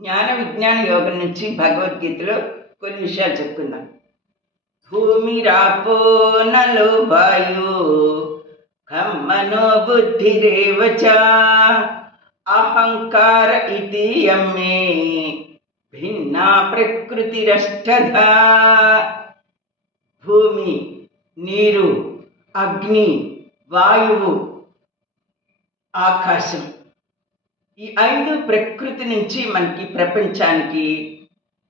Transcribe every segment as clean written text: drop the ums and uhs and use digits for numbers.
జ్ఞాన విజ్ఞాన యోగం నుంచి భగవద్గీతలో కొన్ని విషయాలు చెప్పుకుందాం. భూమి రాపో నలో వాయు కమ్మనో బుద్ధిరేవచ అహంకార ఇది యమ్మే భిన్నా ప్రకృతిరష్టధా. భూమి, నీరు, అగ్ని, వాయువు, ఆకాశం, ఈ 5 ప్రకృతి నుంచి మనకి ప్రపంచానికి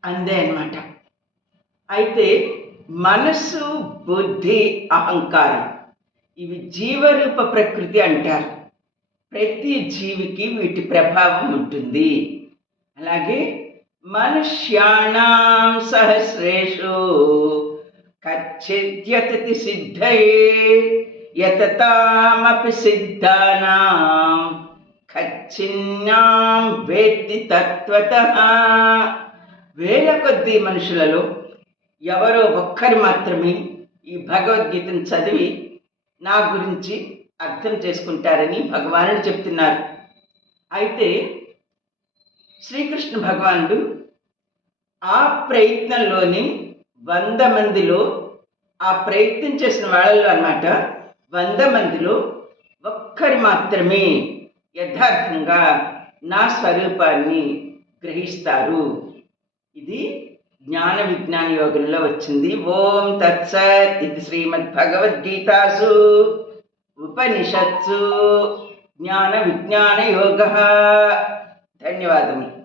అందే అన్నమాట. అయితే మనస్సు, బుద్ధి, అహంకారం ఇవి జీవరూప ప్రకృతి అంటారు. ప్రతి జీవికి వీటి ప్రభావం ఉంటుంది. అలాగే మనుష్యాణం సహస్రేషు కచ్చిద్యతతి సిద్ధయే యతతామపి సిద్ధానాం కచ్చిన్నాం వేత్తి తత్వతః. వేల కొద్దీ మనుషులలో ఎవరో ఒక్కరు మాత్రమే ఈ భగవద్గీతను చదివి నా గురించి అర్థం చేసుకుంటారని భగవానుడు చెప్తున్నారు. అయితే శ్రీకృష్ణ భగవానుడు ఆ ప్రయత్నంలోని 100 మందిలో, ఆ ప్రయత్నం చేసిన వాళ్ళలో అన్నమాట, 100 మందిలో ఒక్కరు మాత్రమే యథార్థంగా నా స్వరూపాన్ని గ్రహిస్తారు. ఇది జ్ఞాన విజ్ఞాన యోగంలో వచ్చింది. ఓం తత్సత్. ఇది శ్రీమద్ భగవద్గీతాసు ఉపనిషత్సు జ్ఞాన విజ్ఞాన యోగ. ధన్యవాదములు.